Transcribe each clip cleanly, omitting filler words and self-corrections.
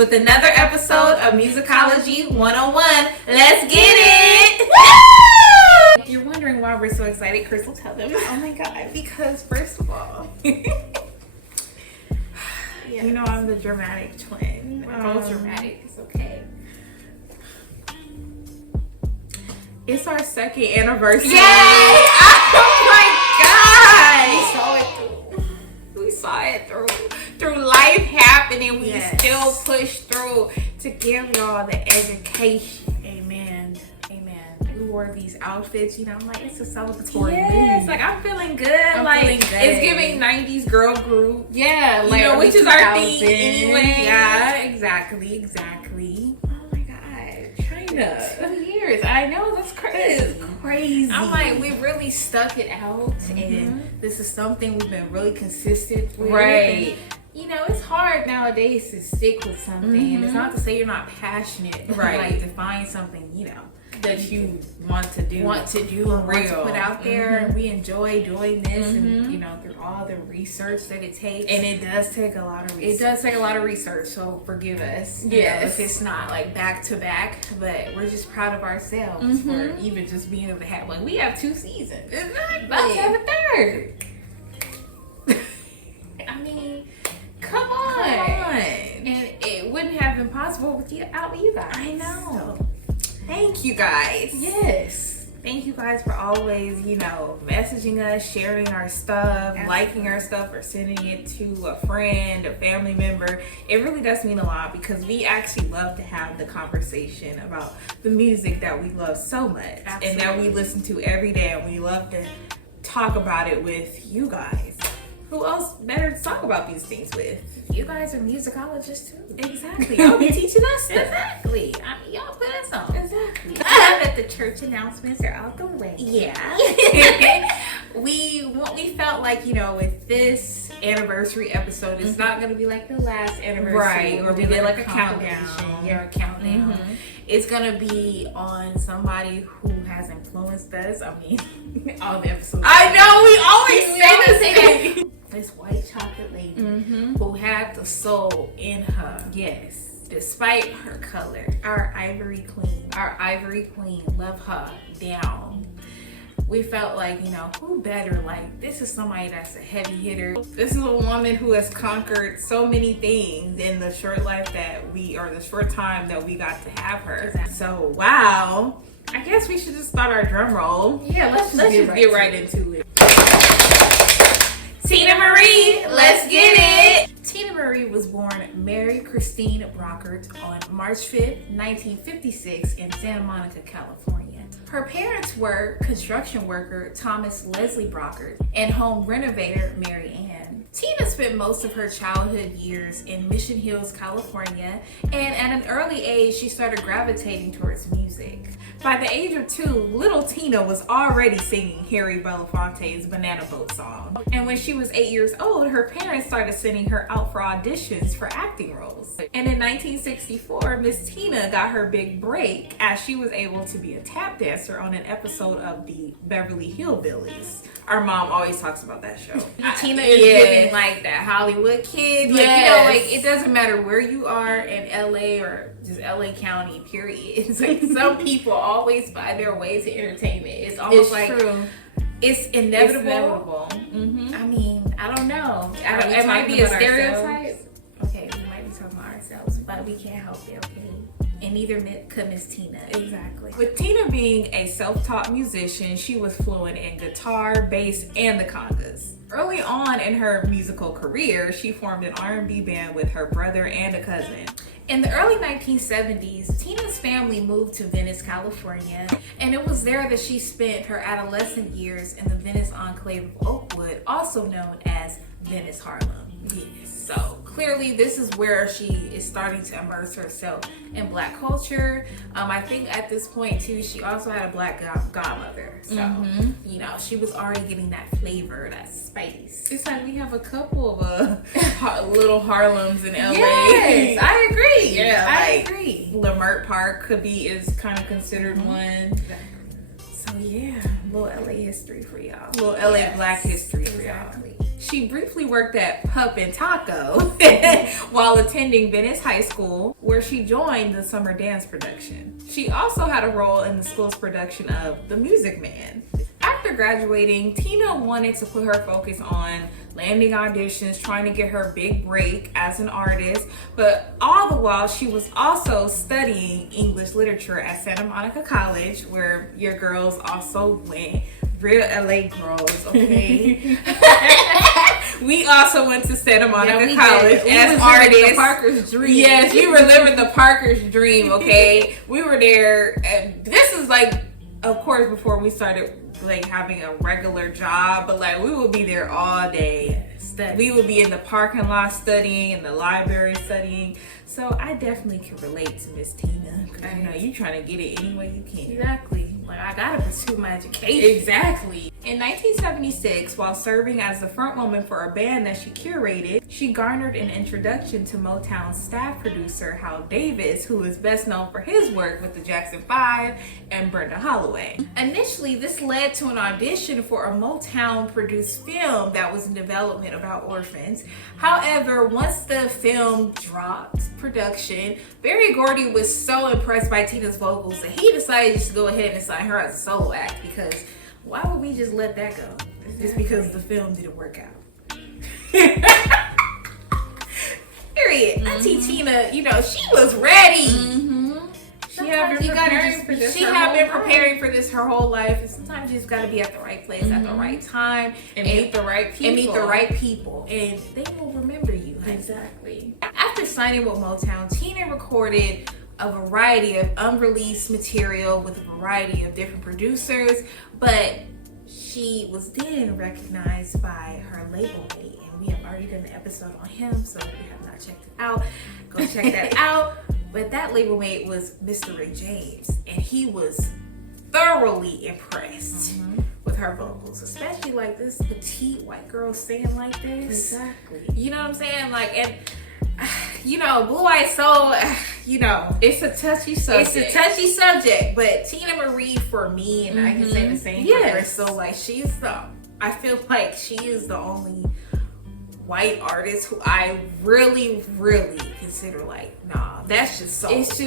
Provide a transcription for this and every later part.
with another episode of Musicology 101. Let's get it! If you're wondering why we're so excited, Crystal, tell them. Oh my god, because first of all, Yes. you know I'm the dramatic twin. Both dramatic. It's okay. It's our second anniversary. Yay! Oh my god! We saw it through life happening. We Yes. still push through to give y'all the education. Amen. We wore these outfits, you know, I'm like, it's a celebratory Yes, mood. like I'm feeling good. It's giving 90s girl group. Yeah, You know, which is our thing 2000s. anyway. Yeah, exactly. Oh my god, China. 2 years. I know, that's crazy. It's crazy. I'm like, we really stuck it out, and this is something we've been really consistent with. Right. And, you know, it's hard nowadays to stick with something, and it's not to say you're not passionate, but Right. like to find something, you know, that you want to do, for want to real. put out there, and we enjoy doing this, and you know, through all the research that it takes, And it does take a lot of research. it does take a lot of research, so forgive us. you Yes. know, if it's not like back to back, but we're just proud of ourselves for even just being able to have one. We have 2 seasons. Exactly. About to have a third. I mean, come on. And it wouldn't have been possible without you guys. I know. So, Thank you guys. yes. Thank you guys for always, you know, messaging us, sharing our stuff, liking our stuff, or sending it to a friend, a family member. It really does mean a lot because we actually love to have the conversation about the music that we love so much and that we listen to every day, and we love to talk about it with you guys. Who else better to talk about these things with? You guys are musicologists too. Exactly. Y'all be teaching us stuff. Exactly. I mean, y'all put us on. Exactly. Now that the church announcements are out the way. Yeah. we felt like, you know, with this anniversary episode, it's not going to be like the last anniversary. Right, Where we did like a countdown. compilation. Yeah, a countdown. It's going to be on somebody who has influenced us. I mean, all the episodes. I know, we always say the same. This white chocolate lady who had the soul in her. Yes. Despite her color. Our ivory queen. Love her down. We felt like, you know, who better? Like, this is somebody that's a heavy hitter. This is a woman who has conquered so many things in the short life that the short time that we got to have her. Exactly. So, wow. I guess we should just start our drum roll. Yeah, let's Let's just just get right it. into it. Teena Marie, let's get it! Teena Marie was born Mary Christine Brockert on March 5th, 1956 in Santa Monica, California. Her parents were construction worker Thomas Leslie Brockert and home renovator Mary Ann. Teena spent most of her childhood years in Mission Hills, California, and at an early age, she started gravitating towards music. By the age of 2, little Teena was already singing Harry Belafonte's Banana Boat song. And when she was 8 years old, her parents started sending her out for auditions for acting roles. And in 1964, Miss Teena got her big break as she was able to be a tap dancer on an episode of the Beverly Hillbillies. Our mom always talks about that show. Teena is giving like that Hollywood kid. Like, you know, like it doesn't matter where you are in LA or just LA County, period. It's like some people always find their way to entertainment. It's almost like true. it's inevitable. I mean, I don't know. It might be a stereotype. Okay, we might be talking about ourselves, but we can't help it, okay? And neither could Miss Teena. Exactly. With Teena being a self-taught musician, she was fluent in guitar, bass, and the congas. Early on in her musical career, she formed an R&B band with her brother and a cousin. In the early 1970s, Teena's family moved to Venice, California, and it was there that she spent her adolescent years in the Venice enclave of Oakwood, also known as Venice, Harlem. So clearly this is where she is starting to immerse herself in Black culture. I think at this point too, she also had a Black godmother. So, you know, she was already getting that flavor, that spice. It's like we have a couple of little Harlems in LA. Yes, I agree. Yeah, I like, agree. Leimert Park is kind of considered one. So yeah, little LA history for y'all. Little LA Black history for y'all. She briefly worked at Pup and Taco while attending Venice High School, where she joined the summer dance production. She also had a role in the school's production of The Music Man. After graduating, Teena wanted to put her focus on landing auditions, trying to get her big break as an artist, but all the while she was also studying English literature at Santa Monica College, where your girls also went. Real LA girls, okay? We also went to Santa Monica College as artists. The Parker's dream. Yes, we were living the Parker's dream, okay? We were there, and this is like, of course, before we started like having a regular job, but like we would be there all day. We would be in the parking lot studying, in the library studying. So I definitely can relate to Miss Teena, because you know you trying to get it any way you can. Exactly. Like I gotta pursue my education. Exactly. In 1976, while serving as the front woman for a band that she curated, she garnered an introduction to Motown's staff producer Hal Davis, who is best known for his work with the Jackson 5 and Brenda Holloway. Initially, this led to an audition for a Motown-produced film that was in development about orphans. However, once the film dropped production, Berry Gordy was so impressed by Teena's vocals that he decided just to go ahead and sign her as a solo act, because why would we just let that go? Just because the film didn't work out. Period. Auntie Teena, you know, she was ready. She had been preparing for this her whole life. And sometimes you just got to be at the right place at the right time and meet the right people. And meet the right people, and they will remember you. Exactly. After signing with Motown, Teena recorded a variety of unreleased material with a variety of different producers, but she was then recognized by her label mate, and we have already done an episode on him, so if you have not checked it out, go check that out. But that label mate was Mr. Ray James, and he was thoroughly impressed with her vocals, especially like this petite white girl singing like this. Exactly. You know what I'm saying? Like, and you know, Blue Eyed Soul, you know, it's a touchy subject. It's a touchy subject, but Teena Marie, for me, and I can say the same for Crystal, like I feel like she is the only white artist who I really, really consider like, nah, that's just so. It's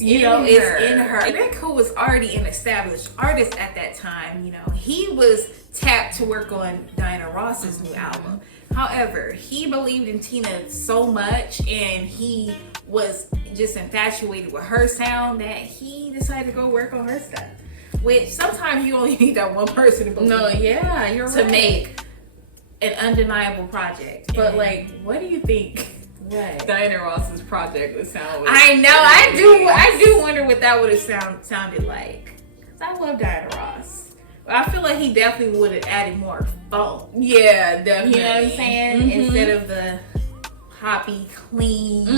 in her. Rick, who was already an established artist at that time, you know, he was tapped to work on Diana Ross's new album. However, he believed in Teena so much, and he was just infatuated with her sound, that he decided to go work on her stuff. Which sometimes you only need that one person to believe. No, yeah, you're right. To make an undeniable project. But like, what do you think? What? Diana Ross's project would sound like? I know. I do wonder what that would have sounded like. Cause I love Diana Ross. I feel like he definitely would have added more funk. Yeah, definitely. You know what I'm saying? Instead of the poppy clean,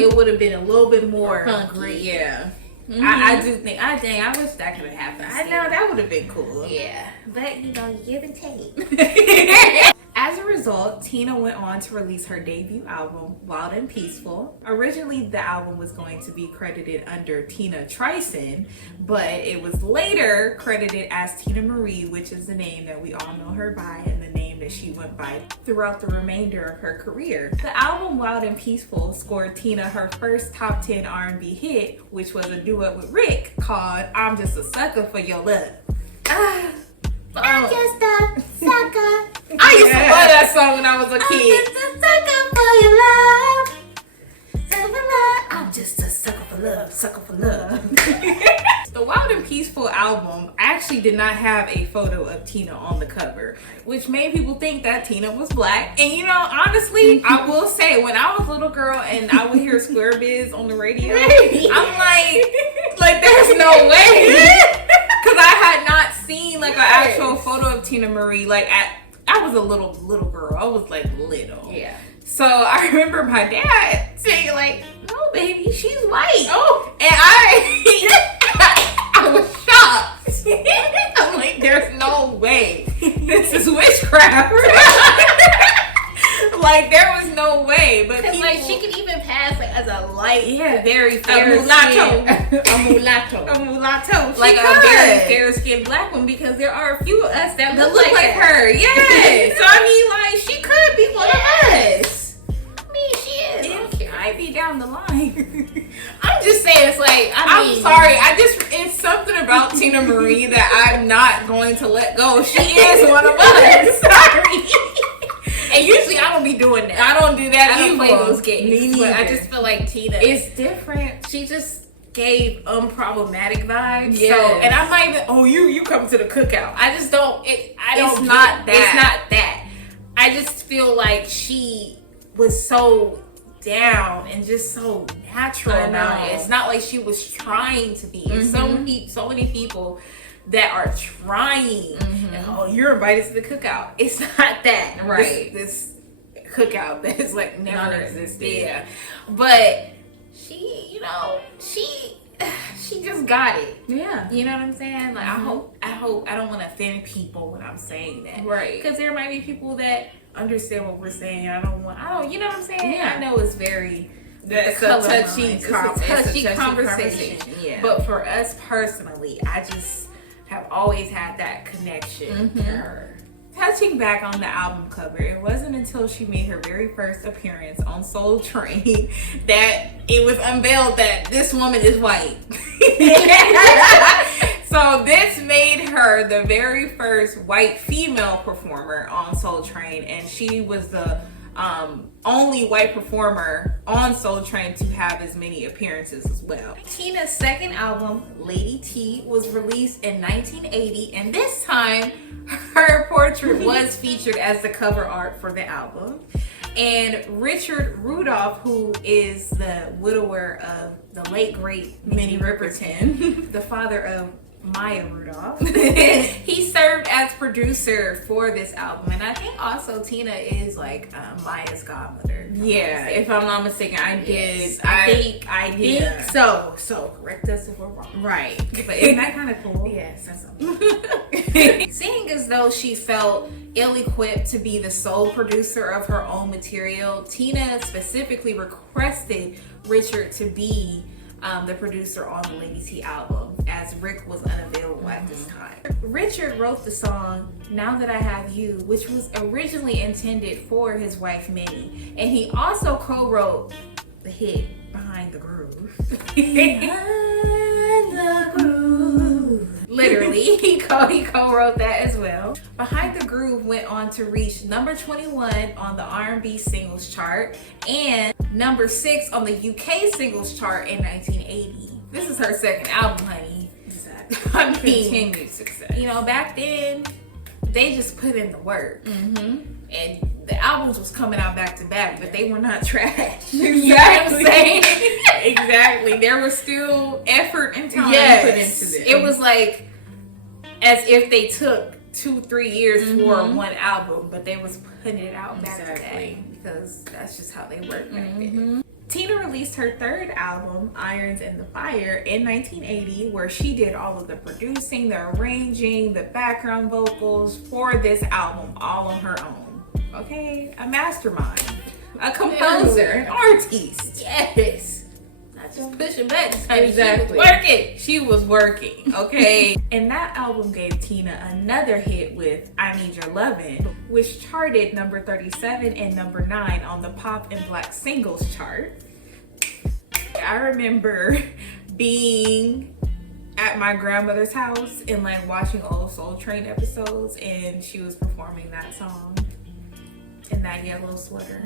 it would have been a little bit more funky. Yeah. I do think, I wish that could have happened. I know, that would have been cool. Yeah. But, you know, give and take. As a result, Teena went on to release her debut album, Wild and Peaceful. Originally, the album was going to be credited under ChrystalChyna, but it was later credited as Teena Marie, which is the name that we all know her by and the name that she went by throughout the remainder of her career. The album Wild and Peaceful scored Teena her first top 10 R&B hit, which was a duet with Rick called I'm Just a Sucker for Your Love. I'm just a sucker. I used to love that song when I was a kid. I'm just a sucker for love. Sucker for love. The Wild and Peaceful album actually did not have a photo of Teena on the cover, which made people think that Teena was black. And you know, honestly, I will say, when I was a little girl and I would hear Square Biz on the radio, I'm like there's no way. Because I had not seen like an actual photo of Teena Marie. Like I was a little girl. I was like little. Yeah. So I remember my dad saying like, "No, baby, she's white." Oh, and I was shocked. I'm like, "There's no way. This is witchcraft." Like, there was no way. But Cause people, like she could even pass like as a light, very a fair mulatto, skin. a mulatto, A mulatto. She like could. a very fair skinned black one. Because there are a few of us that look like her. Yeah. So I mean, like, she could be one of us. I mean, she is. It might be down the line. I'm just saying, it's like I'm sorry. It's something about Teena Marie that I'm not going to let go. She is one of us. Sorry. And usually I don't be doing that. I don't do that. I don't play either. those games. Me But I neither. just feel like Teena, It's different. she just gave unproblematic vibes. Yes. So, and I'm not even. You come to the cookout. I just don't. I don't. It's not It's that. not that. I just feel like she was so down and just so natural I about know. it. It's not like she was trying to be. It's so many people that are trying. And, oh, you're invited to the cookout. It's not that. Right. This cookout that is like never Non-existent. Yeah. But she, she just got it. Yeah. You know what I'm saying? Like I hope I don't want to offend people when I'm saying that. Right. Because there might be people that understand what we're saying. You know what I'm saying? Yeah. I know it's very It's a color touchy lines. It's a touchy conversation. Yeah. But for us personally, I just have always had that connection to her. Touching back on the album cover, it wasn't until she made her very first appearance on Soul Train that it was unveiled that this woman is white. So this made her the very first white female performer on Soul Train, and she was the only white performer on Soul Train to have as many appearances as well. Teena's second album, Lady T, was released in 1980, and this time her portrait was featured as the cover art for the album. And Richard Rudolph, who is the widower of the late great Minnie Riperton, the father of Maya Rudolph, he served as producer for this album. And I think also Teena is like Maya's godmother. Yeah, if I'm not mistaken, I did. Yes, I think so. So correct us if we're wrong. Right. But isn't that kind of cool? Yes. Seeing as though she felt ill-equipped to be the sole producer of her own material, Teena specifically requested Richard to be the producer on the Lady T album, as Rick was unavailable at this time. Richard wrote the song Now That I Have You, which was originally intended for his wife Minnie, and he also co-wrote the hit Behind the Groove. Behind the Groove. Literally, he co-wrote that as well. Behind the Groove went on to reach number 21 on the R&B singles chart and number 6 on the UK singles chart in 1980. This is her second album, honey. Exactly. I mean, Continued success. you know, back then they just put in the work, and the albums was coming out back to back, but they were not trash. You know what I'm saying? Exactly. There was still effort and time put into this. It was like as if they took 2-3 years for one album, but they was putting it out back to back because that's just how they worked back then. Teena released her third album, Irons in the Fire, in 1980, where she did all of the producing, the arranging, the background vocals for this album all on her own. Okay? A mastermind, a composer, an artist. Yes. Not just pushing buttons, honey. Exactly. She was working. She was working, okay? And that album gave Teena another hit with I Need Your Lovin', which charted number 37 and number 9 on the Pop and Black Singles chart. I remember being at my grandmother's house and like watching old Soul Train episodes, and she was performing that song in that yellow sweater.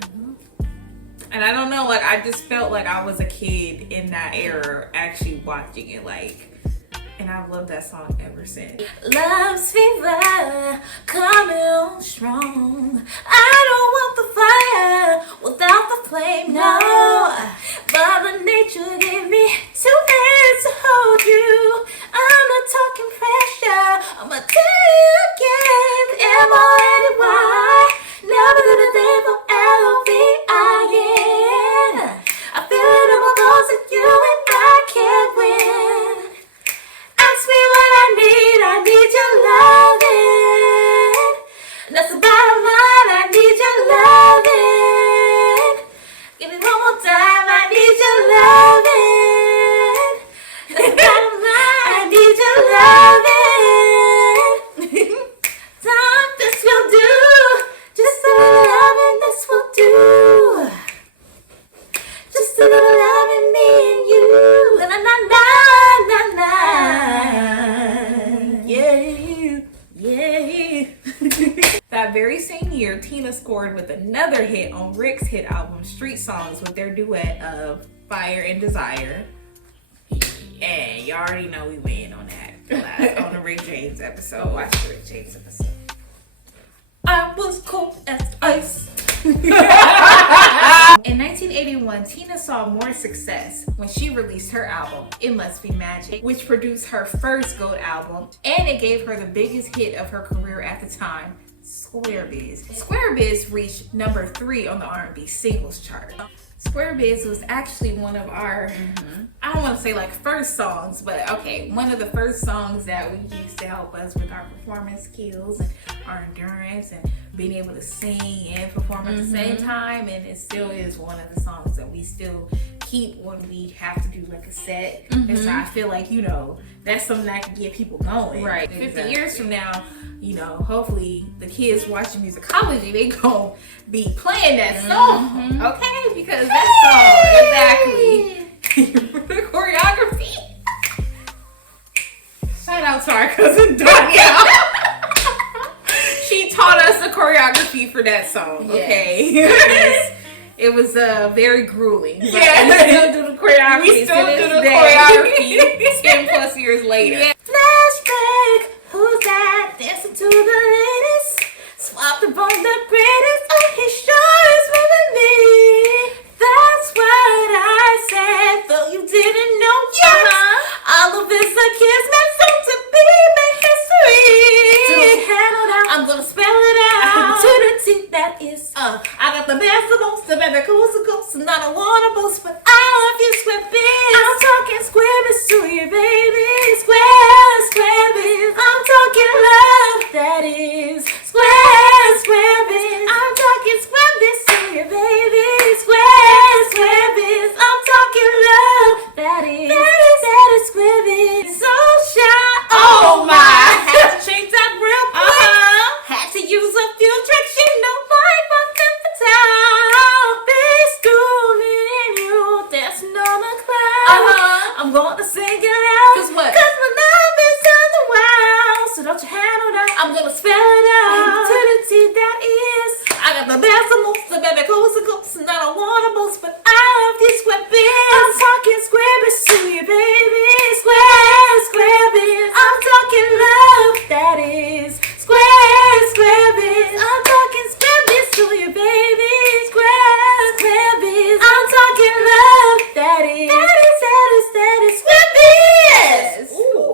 And I don't know, like I just felt like I was a kid in that era actually watching it, like, and I've loved that song ever since. Love's fever coming on strong. I don't want the fire without the flame, no. Mother Nature gave me 2 hands to hold you. I'm not talking pressure. I'ma tell you again, M-O-N-Y. Never did a day for L-O-V-I-N. I feel it in my bones that you and I can't win. Ask me what I need your loving. That's the bottom line, I need your loving. hit on Rick's hit album Street Songs with their duet of Fire and Desire. And you already know we went on that on the Rick James episode. Watch the Rick James episode. I was cold as ice. In 1981, Teena saw more success when she released her album, It Must Be Magic, which produced her first gold album, and it gave her the biggest hit of her career at the time, Square Biz. Square Biz reached number 3 on the R&B singles chart. Square Biz was actually one of our, I don't want to say like first songs, but okay, one of the first songs that we used to help us with our performance skills and our endurance and being able to sing and perform at the same time. And it still is one of the songs that we still keep when we have to do like a set. And so I feel like, you know, that's something that can get people going. Right. 50 years from now, you know, hopefully the kids watching Musicology, they gonna be playing that song, okay? Because that song, exactly. The choreography. Shout out to our cousin Danielle. She taught us the choreography for that song, okay? It was very grueling. But we still do the choreography. We still do the choreography 10 plus years later. Yeah. Flashback, who's that? Dancing to the latest. Swapped up on the greatest. Oh, he sure is moving me. That's what I said, though you didn't know yet. All of it's a kiss meant so to be made history. So handle out. I'm gonna spell it out. To the T, that is. I got the best of most, the baby cool's a ghost, and I don't wanna boast, but I love you, Square Biz. I'm talking Square Biz to you, baby. Square Biz. I'm talking love, that is. Square Biz. I'm talking Square Biz to you, baby. Square Biz. I'm talking love, that is Square Biz. So shy, oh my. Had to change that real quick. Had to use a few tricks, you know, like my temper town. This schooling you, dancing on a cloud. I'm going to sing it out. Cause what? Cause my love is on the wild. So don't you handle that. I'm gonna spell it out. To the T, that is. I got the best of most, the baby cool's a ghost, and I don't wanna boast, but I love you, Square Biz. I'm talking Square Biz to you, baby. Square Biz. I'm talking love, that is. Square Biz. I'm talking Square Biz to you, baby. Square Biz. I'm talking love, that is. That is Square Biz. Ooh.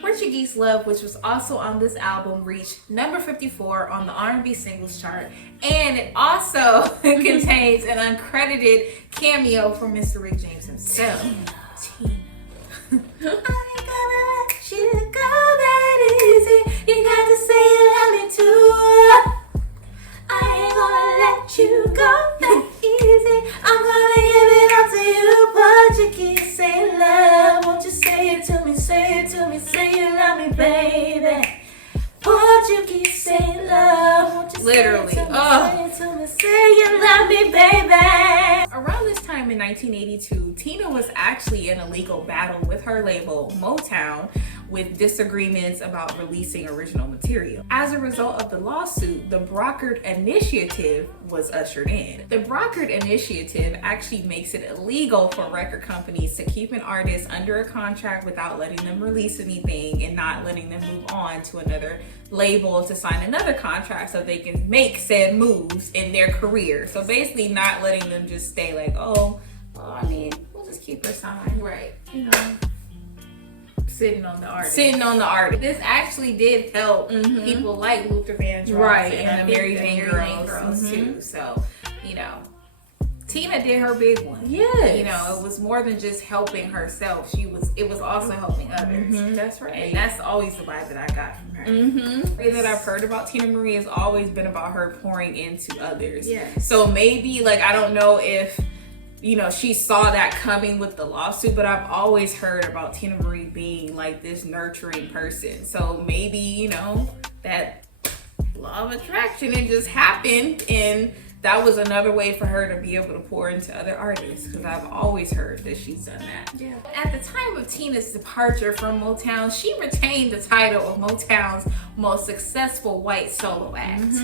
Portuguese Love, which was also on this album, reached number 54 on the R&B singles chart, and it also contains an uncredited cameo from Mr. Rick James himself. Teena. I ain't gonna let you go that easy. You got to say you love me too. I ain't gonna let you go that easy. I'm gonna give it all to you. Portuguese, say love. Won't you say it to me? Say it to me. Say you love me, baby. Portuguese, say love. Won't you Literally. say it to me? Say it to me. Say you love me, baby. Around this time in 1982, Teena was actually in a legal battle with her label, Motown, with disagreements about releasing original material. As a result of the lawsuit, the Brockert Initiative was ushered in. The Brockert Initiative actually makes it illegal for record companies to keep an artist under a contract without letting them release anything and not letting them move on to another label to sign another contract so they can make said moves in their career. So basically not letting them just stay like, oh, well, I mean, we'll just keep her signed. Right. You know, Sitting on the artist. sitting on the artist. This actually did help people like Luther Vandross, Right, and and I the think Mary the Jane Mary Jane Girls. Girls too. So, you know, Teena did her big one. Yes. You know, it was more than just helping herself. It was also helping others. That's right. And that's always the vibe that I got from her. Everything that I've heard about Teena Marie has always been about her pouring into others. Yes. So maybe, like, I don't know if, you know, she saw that coming with the lawsuit, but I've always heard about Teena Marie being like this nurturing person. So maybe, you know, that law of attraction, it just happened, and that was another way for her to be able to pour into other artists, because I've always heard that she's done that. Yeah. At the time of Teena's departure from Motown, she retained the title of Motown's most successful white solo act.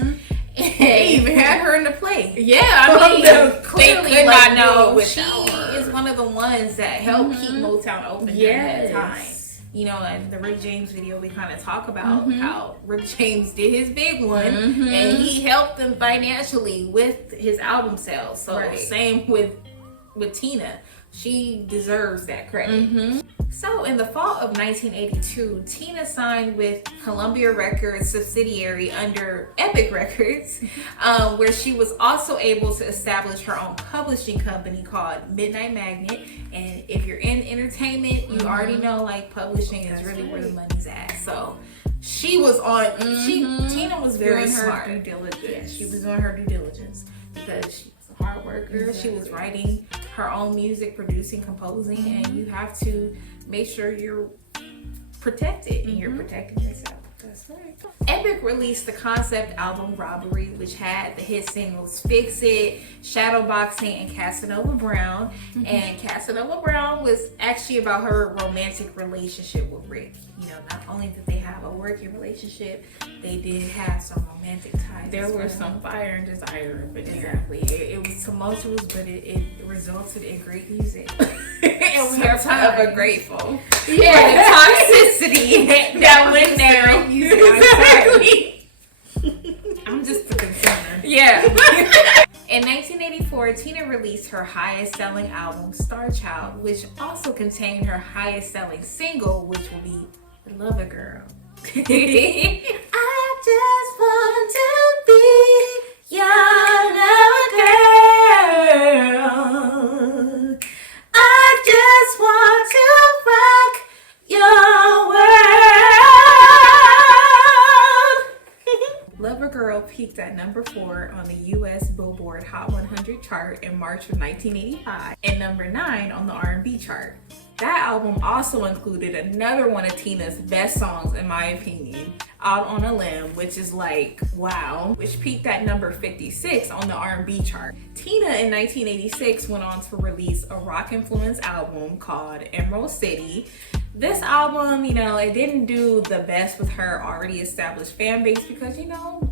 They even had her in the play. Yeah, I mean, clearly, they could like, not know she without her. is one of the ones that helped keep Motown open during that time. You know, in the Rick James video, we kind of talk about how Rick James did his big one, and he helped them financially with his album sales. So same with Teena. She deserves that credit. So in the fall of 1982, Teena signed with Columbia Records subsidiary under Epic Records, where she was also able to establish her own publishing company called Midnight Magnet. And if you're in entertainment, you already know like publishing is really where the money's at. So she was on. Teena was very smart. Due diligence. Yeah, she was doing her due diligence because she was a hard worker. She was writing her own music, producing, composing, and you have to make sure you're protected and you're protecting yourself. That's right. Epic released the concept album Robbery, which had the hit singles Fix It, Shadowboxing, and Casanova Brown. And Casanova Brown was actually about her romantic relationship with Rick. You know, not only did they have a working relationship, they did have some romantic ties. There were some fire and desire, but Exactly. It was tumultuous, but it resulted in great music. And we are forever grateful. yeah, For the toxicity that went there. exactly. I'm just the consumer. Yeah. In 1984, Teena released her highest selling album, Star Child, which also contained her highest selling single, which will be Lover Girl. I just want to be your lover girl. I just want to rock your world. Lover Girl peaked at number 4 on the US Billboard Hot 100 chart in March of 1985 and number 9 on the R&B chart. That album also included another one of Teena's best songs, in my opinion, Out on a Limb, which is like, wow, which peaked at number 56 on the R&B chart. Teena in 1986 went on to release a rock-influenced album called Emerald City. This album, you know, it didn't do the best with her already established fan base because, you know,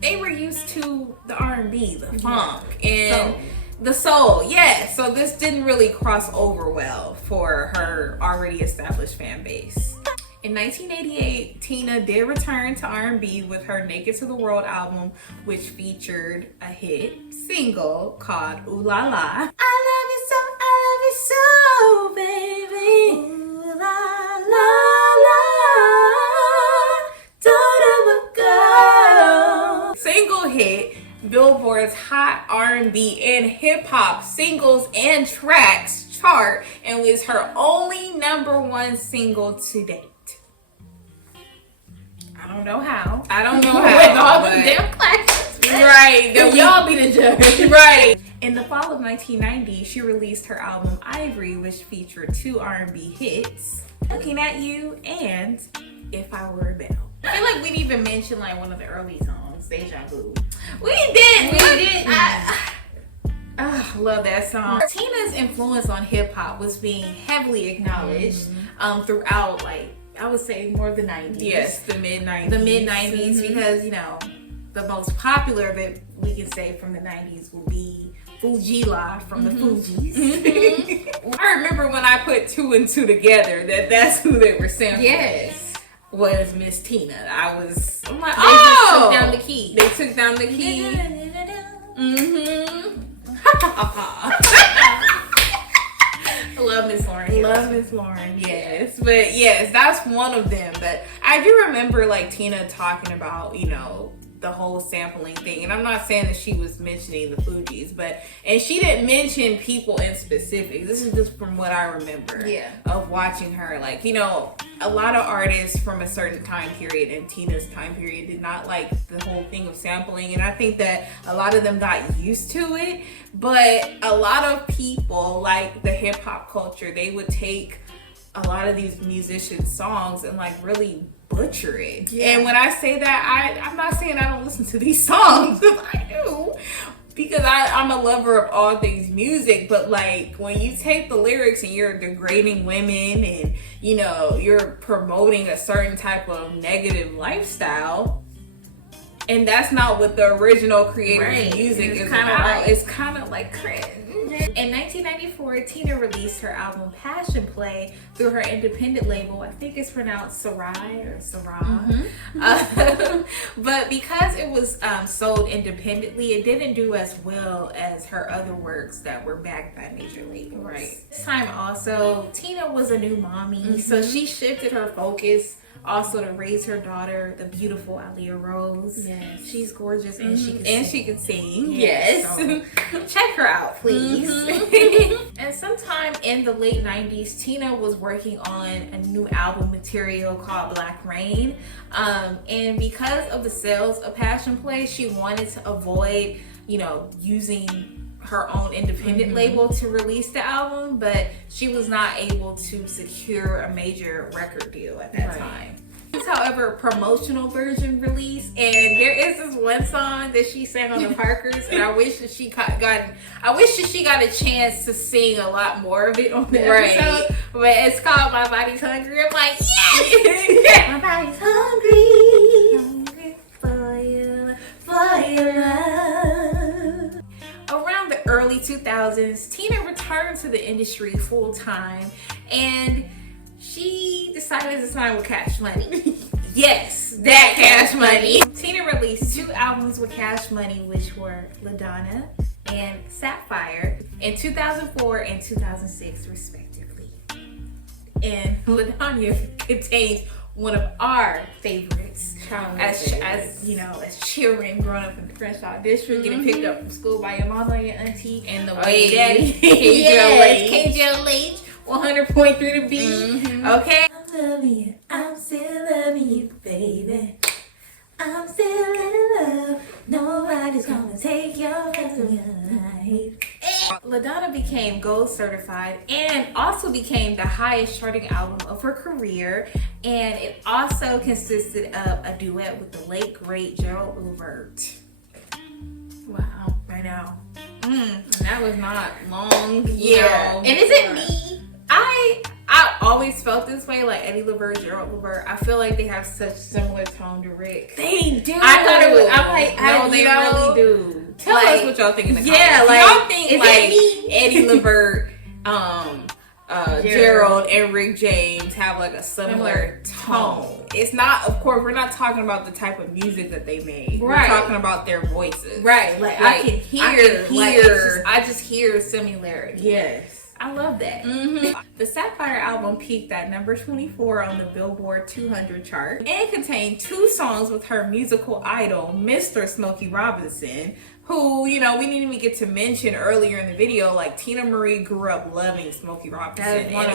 they were used to the R&B, the funk, and the soul. Yeah, so this didn't really cross over well for her already established fan base. In 1988, Teena did return to R&B with her Naked to the World album, which featured a hit single called Ooh La La. I love you so, baby. Ooh la la la, do-do-a-go. Single hit Billboard's Hot R&B and Hip Hop Singles and Tracks chart and was her only number 1 single to date. I don't know how. With all but- them damn classics. Right. Y'all be the judge. Right. In the fall of 1990, she released her album Ivory, which featured 2 R&B hits, Looking at You and If I Were a Bell. I feel like we didn't even mention like one of the early songs, Deja Vu. We did. I love that song. Teena's influence on hip hop was being heavily acknowledged throughout, like, I would say more of the 90s. Yes, the mid 90s. The mid 90s, because, you know, the most popular that we can say from the 90s will be Fujila from the Fugees. I remember when I put 2 and 2 together that's who they were sampling. Yes. Was Miss Teena. I'm like, They oh! just took down the key. They took down the key. I love Miss Lauren. Love Miss Lauren, yes. But yes, that's one of them. But I do remember like Teena talking about, you know, the whole sampling thing. And I'm not saying that she was mentioning the Fugees, and she didn't mention people in specific. This is just from what I remember of watching her. Like, you know, a lot of artists from a certain time period and Teena's time period did not like the whole thing of sampling. And I think that a lot of them got used to it. But a lot of people, like the hip hop culture, they would take a lot of these musicians' songs and like really butcher it. And when I say that, I'm not saying I don't listen to these songs, because I do, because I'm a lover of all things music. But like when you take the lyrics and you're degrading women and, you know, you're promoting a certain type of negative lifestyle, And that's not what the original creator's Right. music It's is kinda about. like- It's kind of like cringe. In 1994, Teena released her album Passion Play through her independent label. I think it's pronounced Sarai or Sarah. But because it was sold independently, it didn't do as well as her other works that were backed by major labels. Right. This time also, Teena was a new mommy, so she shifted her focus also to raise her daughter, the beautiful Aaliyah Rose. Yes. She's gorgeous and she can And sing. she can sing. Yes. Yes. Check her out, please. And sometime in the late 90s, Teena was working on a new album material called Black Rain. And because of the sales of Passion Play, she wanted to avoid, using her own independent label to release the album, but she was not able to secure a major record deal at that time. This is, however, a promotional version released, and there is this one song that she sang on the Parkers, and I wish that she got a chance to sing a lot more of it on the episode. But it's called "My Body's Hungry." I'm like, yes, my body's hungry for you, for your love. Around the early 2000s, Teena returned to the industry full time, and she decided to sign with Cash Money. Yes, that Cash Money. Teena released 2 albums with Cash Money, which were LaDonna and Sapphire, in 2004 and 2006, respectively. And LaDonna contains one of our favorites, as children growing up in the Crenshaw district, getting picked up from school by your mama and your auntie, And the way way daddy, KJLH, 100.3 the beat. Okay. I'm still loving you, baby. I'm still in love. Nobody's gonna take your place away. LaDonna became gold certified and also became the highest charting album of her career. And it also consisted of a duet with the late great Gerald Levert. Wow. I know. That was not long. Yeah. And is it me? I always felt this way, like Eddie Levert, Gerald Levert. I feel like they have such similar tone to Rick. They do. I thought it was. I'm like, No, they really do. Tell us what y'all think in the comments. Yeah, like, y'all think is like it me? Eddie Levert, Gerald and Rick James have like a similar tone. It's not, of course, we're not talking about the type of music that they made. Right. We're talking about their voices. Right. Like I can hear. hear. I just hear similarity. Yes. I love that. The Sapphire album peaked at number 24 on the Billboard 200 chart and contained 2 songs with her musical idol, Mr. Smokey Robinson, who, we didn't even get to mention earlier in the video, like Teena Marie grew up loving Smokey Robinson. That is one and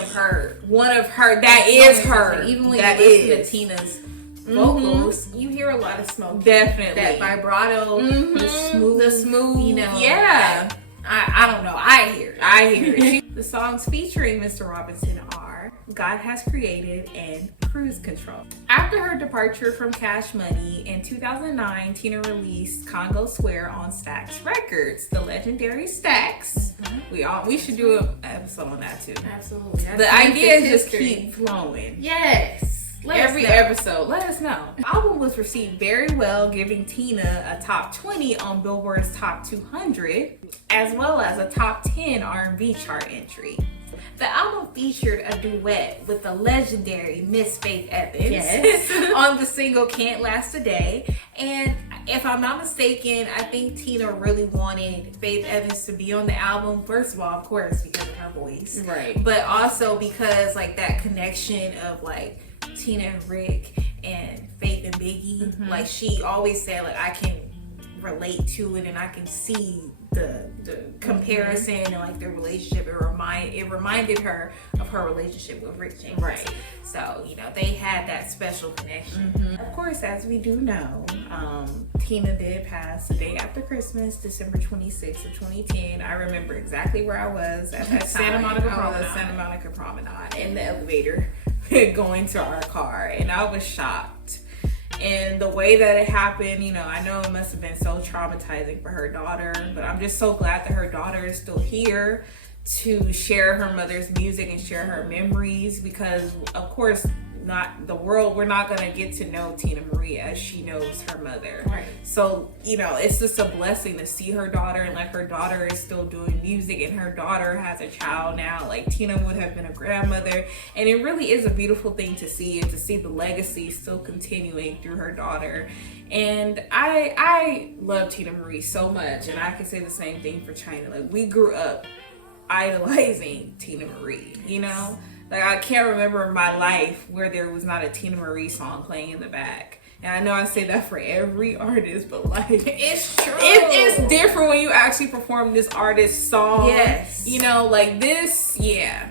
of her. That is her. Even when That you listen is. to Teena's vocals, you hear a lot of Smokey. Definitely. That vibrato, the smooth, Yeah. I don't know. I hear it. The songs featuring Mr. Robinson are God Has Created and Cruise Control. After her departure from Cash Money in 2009, Teena released Congo Swear on Stax Records, the legendary Stax. We should do an episode on that too. Absolutely. The idea is just keep flowing. Yes. Every episode, let us know. The album was received very well, giving Teena a top 20 on Billboard's Top 200, as well as a top 10 R&B chart entry. The album featured a duet with the legendary Miss Faith Evans on the single Can't Last a Day. And if I'm not mistaken, I think Teena really wanted Faith Evans to be on the album. First of all, of course, because of her voice. Right. But also because like that connection of like Teena and Rick and Faith and Biggie, like she always said, like I can relate to it and I can see the comparison and like their relationship. It reminded her of her relationship with Rick James. Right. So they had that special connection. Of course, as we do know, Teena did pass the day after Christmas, December 26th of 2010. I remember exactly where I was at that Santa time. Monica I was Promenade. Santa Monica Promenade in the elevator going to our car, and I was shocked. And the way that it happened, I know it must have been so traumatizing for her daughter, but I'm just so glad that her daughter is still here to share her mother's music and share her memories, because of course we're not gonna get to know Teena Marie as she knows her mother. Right. So, you know, it's just a blessing to see her daughter, and like her daughter is still doing music, and her daughter has a child now. Like Teena would have been a grandmother, and it really is a beautiful thing to see, and to see the legacy still continuing through her daughter. And I love Teena Marie so much, and I can say the same thing for Chyna. Like, we grew up idolizing Teena Marie, you know? Like, I can't remember my life where there was not a Teena Marie song playing in the back. And I know I say that for every artist, but like, It's true. it's different when you actually perform this artist's song. Yes. You know, like this, yeah.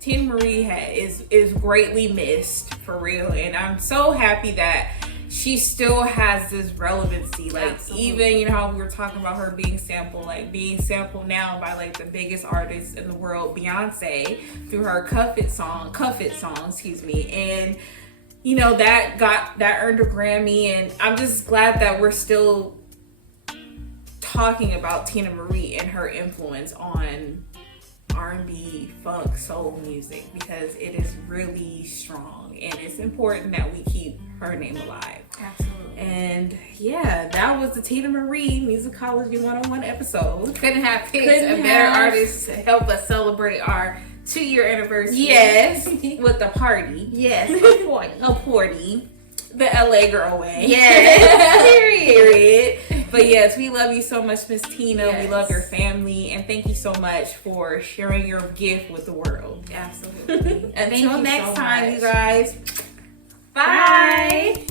Teena Marie is greatly missed, for real. And I'm so happy that she still has this relevancy. Like, Absolutely. even, you know, how we were talking about her being sampled now by like the biggest artist in the world, Beyonce, through her Cuff It song, excuse me. And, you know, that earned a Grammy, and I'm just glad that we're still talking about Teena Marie and her influence on R&B, funk, soul music, because it is really strong, and it's important that we keep her name alive. Absolutely. And yeah, that was the Teena Marie Musicology 101 episode. Couldn't have picked a better artist to help us celebrate our 2-year anniversary. Yes, with the party. Yes, a party. A party. The LA girl way. Yes. Period. But yes, we love you so much, Miss Teena. Yes. We love your family, and thank you so much for sharing your gift with the world. Absolutely. Until you next so time, much. you guys. Bye.